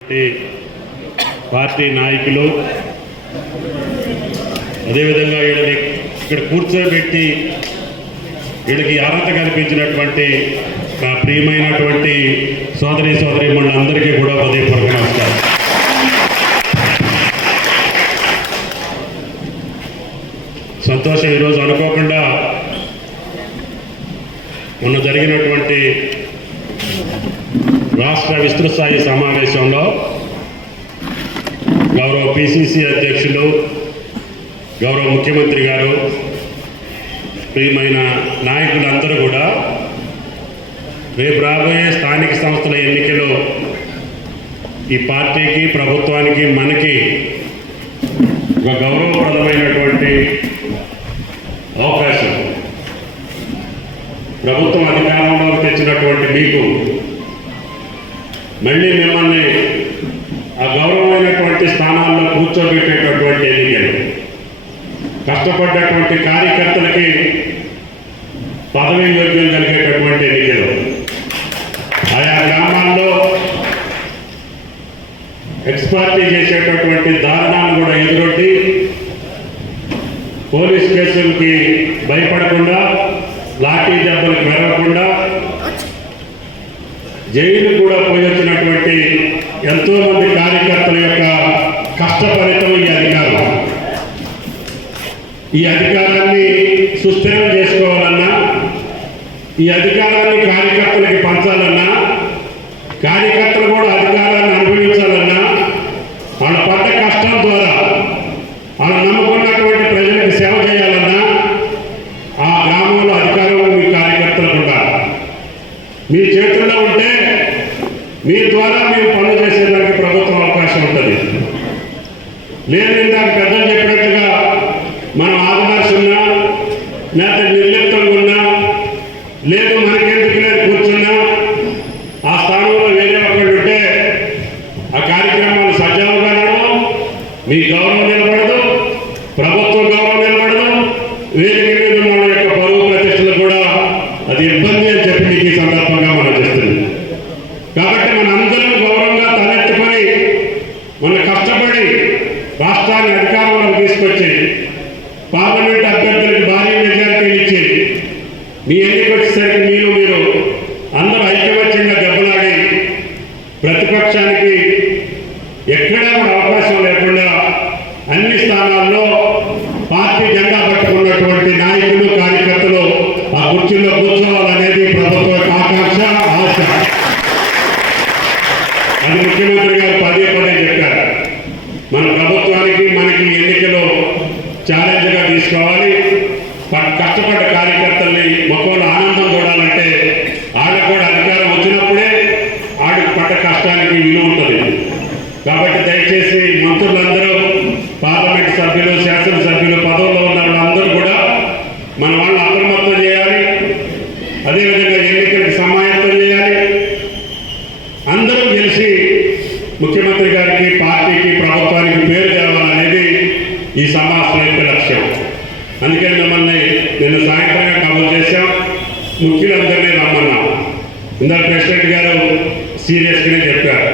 Party party నాయకులు అదేవిధంగా వీళ్ళని ఇక్కడ కూర్చోబెట్టి వీళ్ళకి అర్హత కల్పించినటువంటి నా ప్రియమైనటువంటి సోదరి సోదరి అందరికీ కూడా హృదయపూర్వక నమస్కారం. సంతోషం ఈరోజు అనుకోకుండా మొన్న జరిగినటువంటి రాష్ట్ర విస్తృత స్థాయి సమావేశంలో గౌరవ పిసిసి అధ్యక్షులు గౌరవ ముఖ్యమంత్రి గారు ప్రియమైన నాయకులందరూ కూడా రేపు రాబోయే స్థానిక సంస్థల ఎన్నికలో ఈ పార్టీకి ప్రభుత్వానికి మనకి ఒక గౌరవప్రదమైనటువంటి అవకాశం. ప్రభుత్వం అధికారంలోకి తెచ్చినటువంటి మీకు ఈ అధికారాన్ని సుస్థిరం చేసుకోవాలన్నా ఈ అధికారాన్ని కార్యకర్తలకి పంచాలన్నా కార్యకర్తలు కూడా అధికారాన్ని అనుభవించాలన్నా వాళ్ళ పడ్డ కష్టం ద్వారా వాళ్ళు నమ్ముకున్నటువంటి ప్రజలకు సేవ చేయాలన్నా ఆ గ్రామంలో అధికారం మీ కార్యకర్తలకు ఉండాలి. మీ చేతుల్లో ఉంటే మీ ద్వారా మేము పనులు చేసేదానికి ప్రభుత్వం అవకాశం ఉంటుంది. లేదు ఇందాక పెద్దలు చెప్పినట్టు మనం ఆదివాసి ఉన్నా లేకపోతే నిర్లిప్తంగా ఉన్నా లేదు మనకెందుకు లేదు కూర్చున్నా ఆ స్థానంలో వేరే ఒకళ్ళు ఉంటే ఆ కార్యక్రమాలు సజావుగా నడవవు మీ గౌరవం నిలబడదు ప్రభుత్వం గౌరవం నిలబడదు వేరే మీద ఉన్న వాళ్ళ యొక్క పరువు ప్రతిష్టలు కూడా అది ఇబ్బంది అని చెప్పి మీకు ఈ సందర్భంగా మనం చేస్తుంది కాబట్టి మనందరం గౌరవంగా తలెత్తుకొని మన కష్టపడి రాష్ట్రాన్ని అధికారంలోకి తీసుకొచ్చి పార్లమెంట్ అభ్యర్థులకు భారీ మెజారిటీ ఇచ్చి మీ ఎన్నిక వచ్చేసరికి మీరు మీరు అందరూ ఐక్యమత్యంగా దెబ్బలాడి ప్రతిపక్షానికి ఎక్కడా కూడా అవకాశం లేకుండా అన్ని స్థానాల్లో పార్టీ జెండా పట్టుకున్నటువంటి నాయకులు కార్యకర్తలు ఆ కుర్చీలో కూర్చోవాలనేది ప్రభుత్వ యొక్క ఆకాంక్ష ఆశ అది ముఖ్యమంత్రి గారు పదే పదే చెప్పారు మన ప్రభుత్వానికి మనకి ఎన్నికలు ఛాలెంజ్గా తీసుకోవాలి ప- కష్టపడ్డ కార్యకర్తల్ని మొక్కలు ఆనందం చూడాలంటే ఆడ కూడా అధికారం వచ్చినప్పుడే ఆడికి పడ్డ కష్టానికి విలువ ఉంటుంది. కాబట్టి దయచేసి మంత్రులందరూ పార్లమెంట్ సభ్యులు శాసనసభ్యులు పదవుల్లో ఉన్న వాళ్ళందరూ కూడా మన వాళ్ళని అప్రమత్తం చేయాలి. అదేవిధంగా ఎన్నికలకు సమాయత్తం చేయాలి. అందరూ కలిసి ముఖ్యమంత్రి గారికి పార్టీకి ప్రభుత్వానికి పేరు తేవాలనేది ఈ సమావేశం యొక్క లక్ష్యం. అందుకని సాయంత్రంగా కబుర్ చేశాం. ముఖ్యులందరినీ రమ్మన్నాం. ఇందాక ప్రెసిడెంట్ గారు సీరియస్గానే చెప్పారు.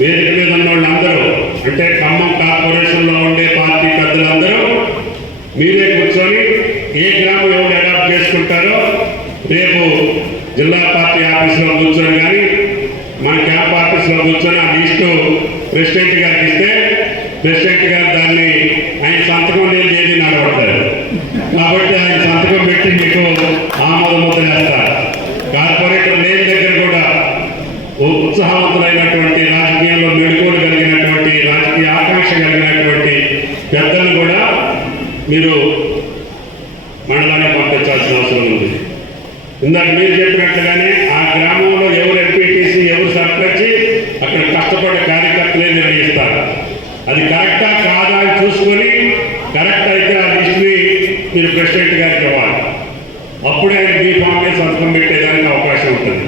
వేదిక మీద ఉన్న వాళ్ళందరూ అంటే ఖమ్మం కార్పొరేషన్లో ఉండే పార్టీ పెద్దలందరూ మీరే కూర్చొని ఏ గ్రామం ఎవరు అడాప్ట్ చేసుకుంటారో రేపు జిల్లా పార్టీ ఆఫీసులో కూర్చొని కానీ మన క్యాంప్ ఆఫీస్లో కూర్చొని ఆ లిస్టు ప్రెసిడెంట్ గారికి ఇస్తే ప్రెసిడెంట్ గారు దాన్ని ఆయన సంతకం ఆకాంక్ష పెద్దలను కూడా మీరు మండలానికి పంపించాల్సిన అవసరం ఉంది. ఇందాక మీరు చెప్పినట్లుగానే ఆ గ్రామంలో ఎవరు ఎంపీటీసీ ఎవరు సర్పంచి అక్కడ కష్టపడే కార్యకర్తలే నిర్ణయిస్తారు. అది కరెక్టా కాదా అని చూసుకొని కరెక్ట్ అయితే ఆ లిస్ట్ని మీరు ప్రెసిడెంట్ గారికి ఇవ్వాలి. అప్పుడే ఆయన మీ ఫామ్ సంతకం పెట్టేదానికి అవకాశం ఉంటుంది.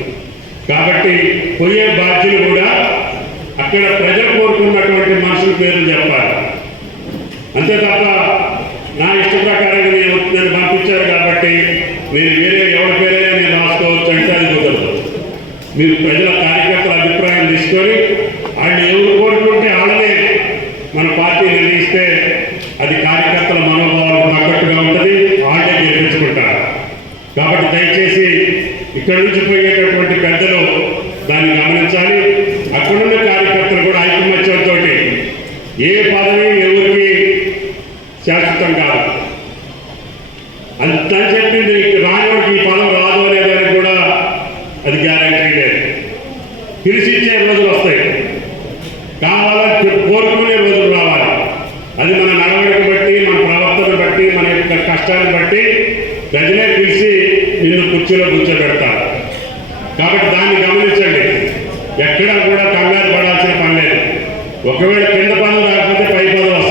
కాబట్టి పోయే బాధ్యులు కూడా అక్కడ ప్రజలు కోరుకున్నటువంటి మనుషుల పేర్లు చెప్పాలి. అంతే తప్ప పిలిచిచ్చే రోజులు వస్తాయి. కావాలని కోరుకునే రోజులు రావాలి. అది మన నడవడిని బట్టి మన ప్రవర్తన బట్టి మన యొక్క కష్టాన్ని బట్టి ప్రజలే పిలిచి నిన్ను కుర్చీలో కూర్చోబెడతారు. కాబట్టి దాన్ని గమనించండి. ఎక్కడా కూడా కంగారు పడాల్సిన పని లేదు. ఒకవేళ కింద పనులు రాకపోతే పై పనులు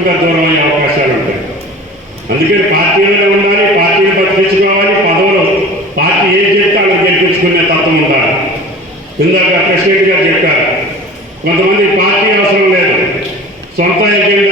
ఇంకా దూరం అయ్యే అవకాశాలు ఉంటాయి. అందుకే పార్టీలో ఉండాలి పార్టీని పట్టించుకోవాలి పదవులు. పార్టీ ఏం చెప్తే అలా గెలిపించుకునే తత్వం ఉండాలి. ఇందాక ప్రెసిడెంట్ గారు చెప్పారు కొంతమంది పార్టీ అవసరం లేదు. సొంత ఎజెండా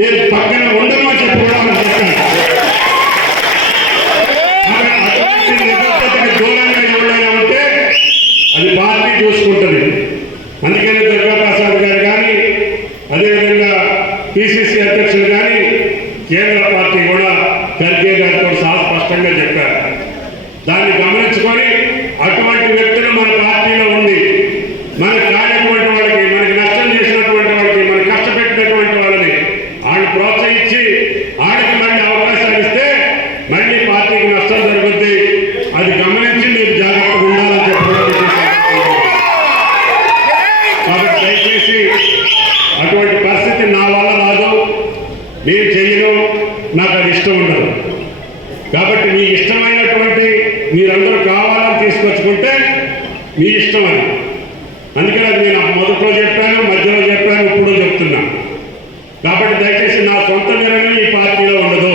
నేను పక్కన ఉండను నేను చేయను నాకు అది ఇష్టం ఉండదు. కాబట్టి మీ ఇష్టమైనటువంటి మీరందరూ కావాలని తీసుకొచ్చుకుంటే మీ ఇష్టం అని అందుకని నేను మొదట్లో చెప్పాను మధ్యలో చెప్పాను ఇప్పుడు చెప్తున్నా. కాబట్టి దయచేసి నా సొంత నిర్ణయం ఈ పార్టీలో ఉండదు.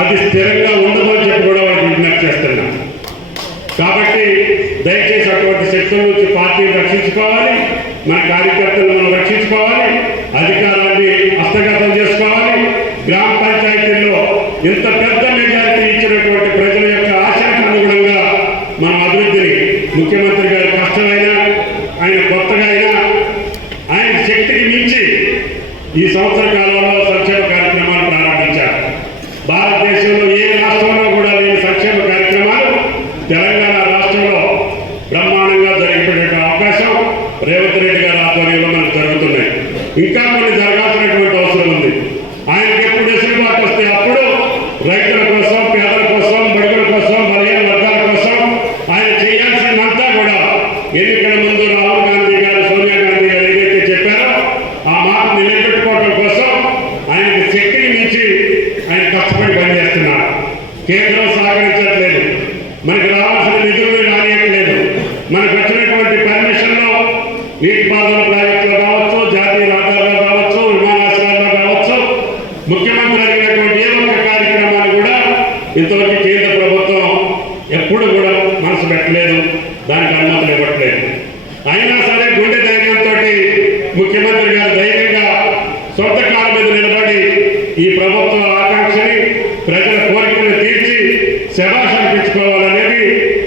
అది స్థిరంగా ఉండమని చెప్పి కూడా వాళ్ళు విజ్ఞప్తి చేస్తున్నా కాబట్టి దయచేసి అటువంటి శక్తుల నుంచి పార్టీని రక్షించుకోవాలి మన కార్యకర్తలను మనం రక్షించుకోవాలి అధికారాన్ని హస్తగతం చేసుకోవాలి. గ్రామ పంచాయతీల్లో ఇంత పెద్ద మెజారిటీ ఇచ్చినటువంటి ప్రజల యొక్క ఆశలకు అనుగుణంగా మనం అభివృద్ధిని ముఖ్యమంత్రి గారి కష్టమైనా ఆయన కొత్తగా అయినా ఆయన శక్తికి మించి ఈ సంవత్సర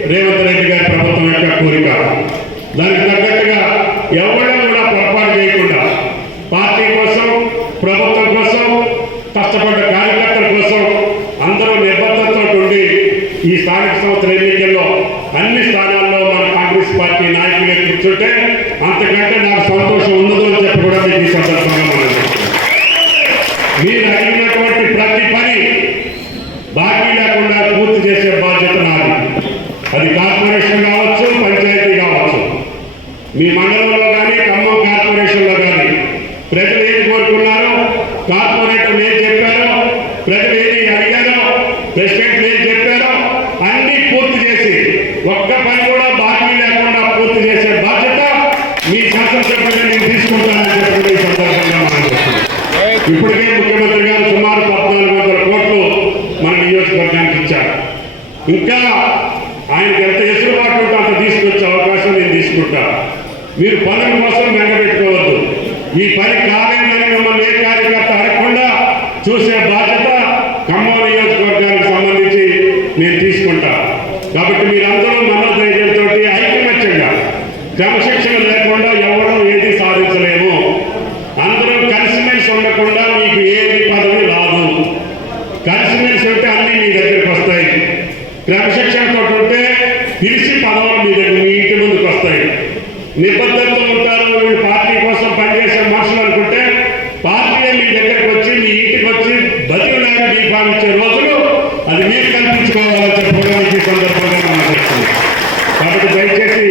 రేవంత్ రెడ్డి గారి ప్రభుత్వం యొక్క కోరిక. దానికి తగ్గట్టుగా ఎవరైనా కూడా పొరపాటు చేయకుండా పార్టీ కోసం ప్రభుత్వం కోసం కష్టపడ్డ కార్యకర్తల కోసం అందరూ నిర్బంధంతో ఉండి ఈ స్థానిక సంస్థల ఎన్నికల్లో అన్ని స్థానాల్లో మన కాంగ్రెస్ పార్టీ నాయకులు కూర్చుంటే అంతకంటే నాకు సంతోషం ఉండదు అని చెప్పి కూడా మీకు ఈ సందర్భంగా మీరు అడిగినటువంటి ప్రతి పని బాకీ లేకుండా పూర్తి చేసే బాధ్యత అది కార్పొరేషన్ కావచ్చు పంచాయతీ కావచ్చు మీ మండలంలో కానీ ఖమ్మం కార్పొరేషన్లో కానీ ప్రజలు ఏది కోరుకున్నారో కార్పొరేటర్లు ఏం చెప్పారో ప్రజలు ఏది అడిగారో ప్రెసిడెంట్ ఏం చెప్పారో అన్ని పూర్తి చేసి ఒక్క పని కూడా బాకీ లేకుండా పూర్తి చేసే బాధ్యత మీ శాసనసభ్యులు నేను తీసుకుంటానని చెప్పి ఈ సందర్భంగా మనం చెప్తున్నాం ఇప్పటికే ముఖ్యమంత్రి గారు సుమారు పద్నాలుగు వందల కోట్లు మన నియోజకవర్గానికి ఇచ్చారు ఇంకా ఆయనకి ఎంత ఎసురుబాటు ఉంటే అంత తీసుకొచ్చే అవకాశం నేను తీసుకుంటా మీరు పనుల కోసం వెంగబెట్టుకోవద్దు ఈ పని కాలేదని మిమ్మల్ని ఏ కార్యకర్త అడగకుండా చూసే బాధ్యత ఖమ్మం నియోజకవర్గానికి సంబంధించి నేను తీసుకుంటా కాబట్టి మీరందరూ మనోధైర్యంతో ఐకమత్యంగా క్రమశిక్షణ లేకుండా ఎవరూ ఏది సాధించలేము అందరూ కలిసిమెలిసి ఉండకుండా మీకు ఏది పదవి రాదు కలిసిమెలిసి ఉంటే అన్ని మీ దగ్గరికి వస్తాయి క్రమశిక్షణతో ఉంటే పిలిచి పదవులు మీ దగ్గర మీ ఇంటి ముందుకు వస్తాయి నిబద్ధతతో ఉంటారు వీళ్ళు పార్టీ కోసం పనిచేసే మనుషులు అనుకుంటే పార్టీ మీ దగ్గరకు వచ్చి మీ ఇంటికి వచ్చి బతికినాయని దీపాలు ఇచ్చే రోజులు అది మీరు కల్పించుకోవాలని చెప్పడానికి సందర్భంగా మనం కాబట్టి దయచేసి